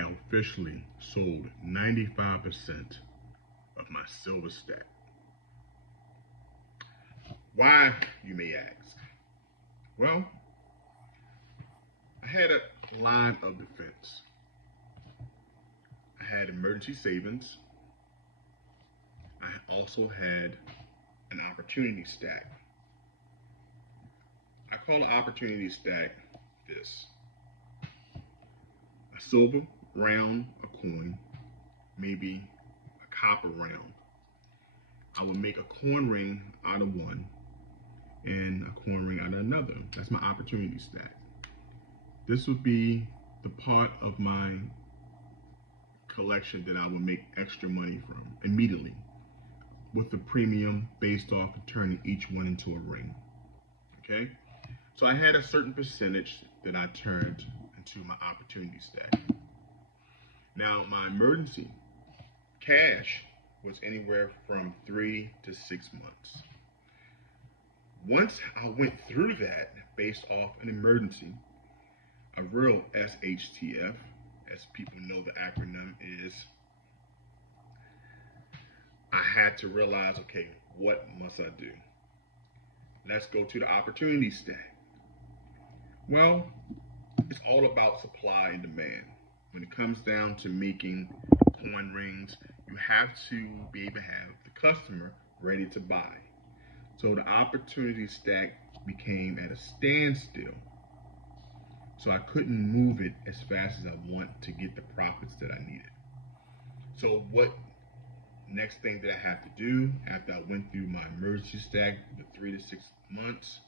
I officially sold 95% of my silver stack. Why, you may ask? Well, I had a line of defense. I had emergency savings. I also had an opportunity stack. I call an opportunity stack this: a silver round, a coin, maybe a copper round. I would make a coin ring out of one and a coin ring out of another. That's my opportunity stack. This would be the part of my collection that I would make extra money from immediately, with the premium based off of turning each one into a ring. Okay? So I had a certain percentage that I turned into my opportunity stack. Now, my emergency cash was anywhere from 3 to 6 months. Once I went through that based off an emergency, a real SHTF, as people know the acronym is, I had to realize, okay, what must I do? Let's go to the opportunity stack. Well, it's all about supply and demand. When it comes down to making coin rings, you have to be able to have the customer ready to buy. So the opportunity stack became at a standstill. So I couldn't move it as fast as I want to get the profits that I needed. So what next thing that I have to do after I went through my emergency stack for 3 to 6 months,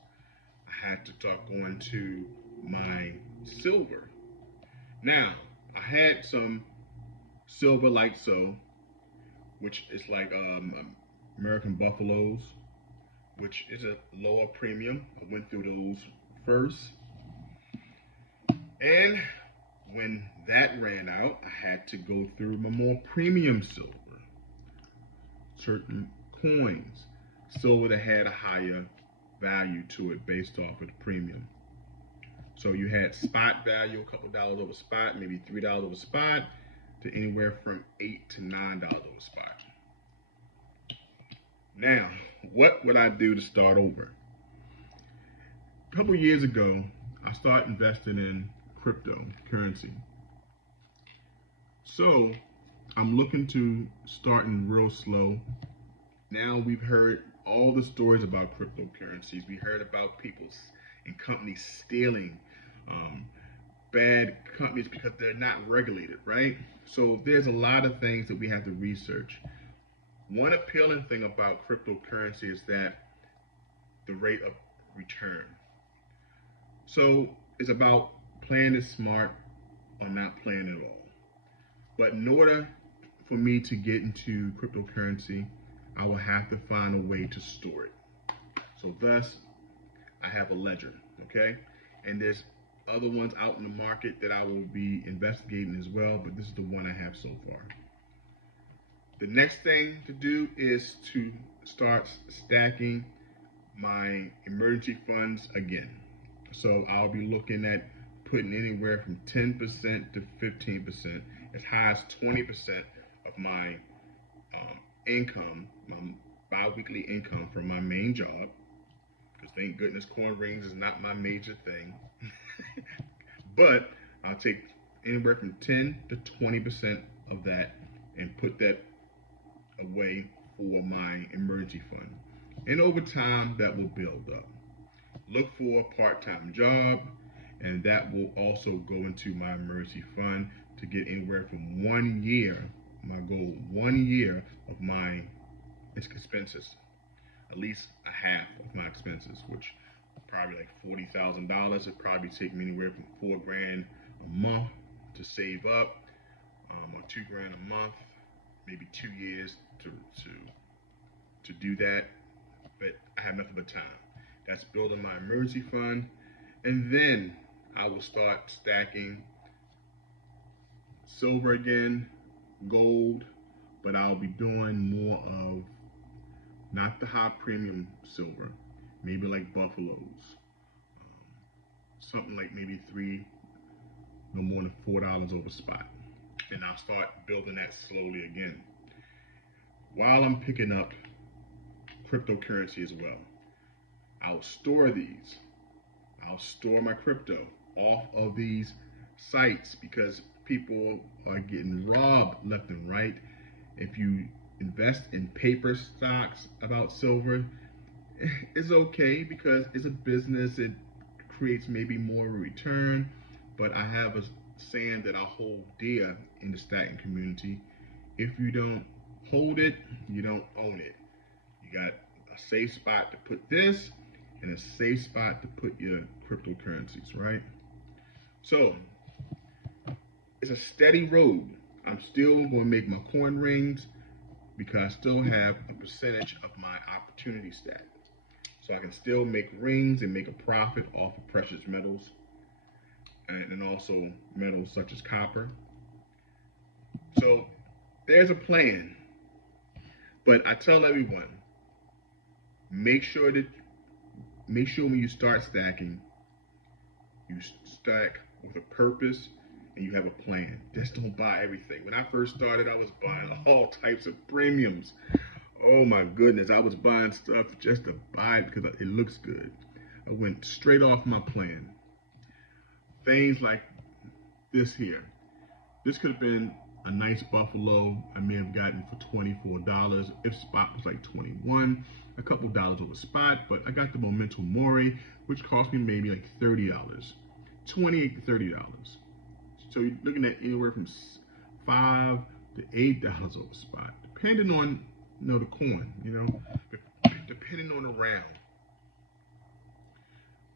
I had to start going to my silver. Now, I had some silver like so, which is like American Buffaloes, which is a lower premium. I went through those first. And when that ran out, I had to go through my more premium silver. Certain coins, silver that had a higher value to it based off of the premium. So you had spot value, a couple dollars over spot, maybe $3 over spot, to anywhere from $8 to $9 over spot. Now, what would I do to start over? A couple years ago, I started investing in cryptocurrency. So I'm looking to starting real slow. Now we've heard all the stories about cryptocurrencies. We heard about people and companies stealing bad companies because they're not regulated, right? So there's a lot of things that we have to research. One appealing thing about cryptocurrency is that the rate of return. So it's about playing it smart or not playing at all. But in order for me to get into cryptocurrency, I will have to find a way to store it. So thus, I have a ledger, okay? And there's other ones out in the market that I will be investigating as well, but this is the one I have so far. The next thing to do is to start stacking my emergency funds again. So I'll be looking at putting anywhere from 10% to 15%, as high as 20% of my income, my bi-weekly income from my main job, because thank goodness coin rings is not my major thing. But I'll take anywhere from 10 to 20% of that and put that away for my emergency fund. And over time, that will build up. Look for a part-time job, and that will also go into my emergency fund to get anywhere from 1 year, my goal, 1 year of my expenses, at least a half of my expenses, which probably like $40,000. It probably take me anywhere from $4,000 a month to save up, or $2,000 a month, maybe 2 years to do that. But I have nothing but time. That's building my emergency fund, and then I will start stacking silver again, gold, but I'll be doing more of not the high premium silver, maybe like Buffaloes, something like maybe no more than $4 over spot. and I'll start building that slowly again. While I'm picking up cryptocurrency as well, I'll store these. I'll store my crypto off of these sites because people are getting robbed left and right. If you invest in paper stocks about silver, it's okay because it's a business. It creates maybe more of a return. But I have a saying that I hold dear in the stacking community. If you don't hold it, you don't own it. You got a safe spot to put this and a safe spot to put your cryptocurrencies, right? So it's a steady road. I'm still going to make my coin rings because I still have a percentage of my opportunity stack. So I can still make rings and make a profit off of precious metals and also metals such as copper. So there's a plan. But I tell everyone, make sure when you start stacking, you stack with a purpose and you have a plan. Just don't buy everything. When I first started, I was buying all types of premiums. Oh my goodness, I was buying stuff just to buy it because it looks good. I went straight off my plan. Things like this here. This could have been a nice buffalo I may have gotten for $24 if spot was like 21, a couple dollars over spot, but I got the Memento Mori, which cost me maybe like $30, $28 to $30. So you're looking at anywhere from $5 to $8 over spot, depending on the coin, depending on the round.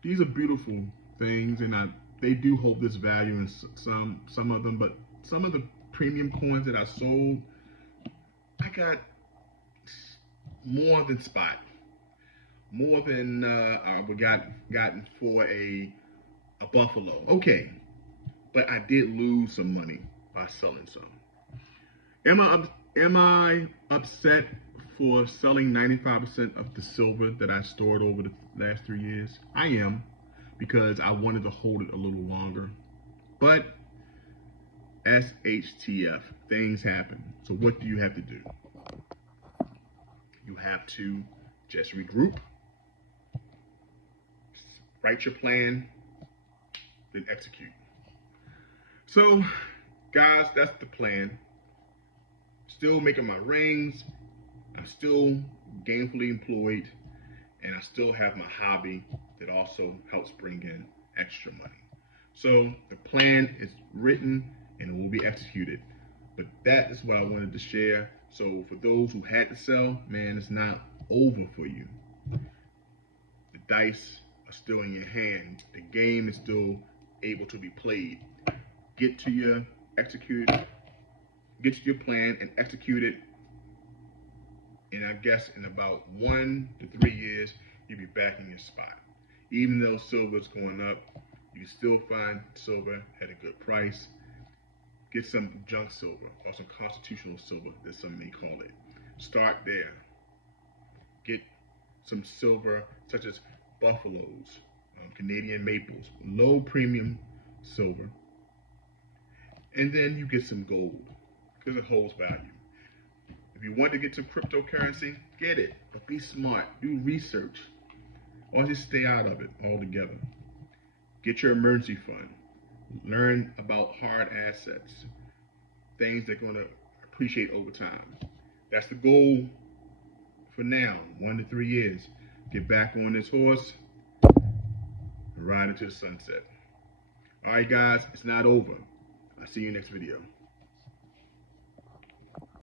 These are beautiful things, and they do hold this value in some of them, but some of the premium coins that I sold, I got more than spot, more than we gotten for a buffalo. Okay, but I did lose some money by selling some. Am I upset for selling 95% of the silver that I stored over the last 3 years? I am, because I wanted to hold it a little longer. But SHTF, things happen. So what do you have to do? You have to just regroup, write your plan, then execute. So, guys, that's the plan. Still making my rings. I'm still gainfully employed, and I still have my hobby that also helps bring in extra money. So the plan is written and it will be executed. But that is what I wanted to share. So for those who had to sell, man, it's not over for you. The dice are still in your hand. The game is still able to be played. Get to your plan and execute it. And I guess in about 1 to 3 years, you'll be back in your spot. Even though silver's going up, you can still find silver at a good price. Get some junk silver or some constitutional silver, that some may call it. Start there. Get some silver such as buffaloes, Canadian maples, low premium silver. And then you get some gold because it holds value. If you want to get to cryptocurrency, get it, but be smart. Do research, or just stay out of it altogether. Get your emergency fund. Learn about hard assets, things that are going to appreciate over time. That's the goal for now, 1 to 3 years. Get back on this horse and ride into the sunset. All right, guys, it's not over. I'll see you next video.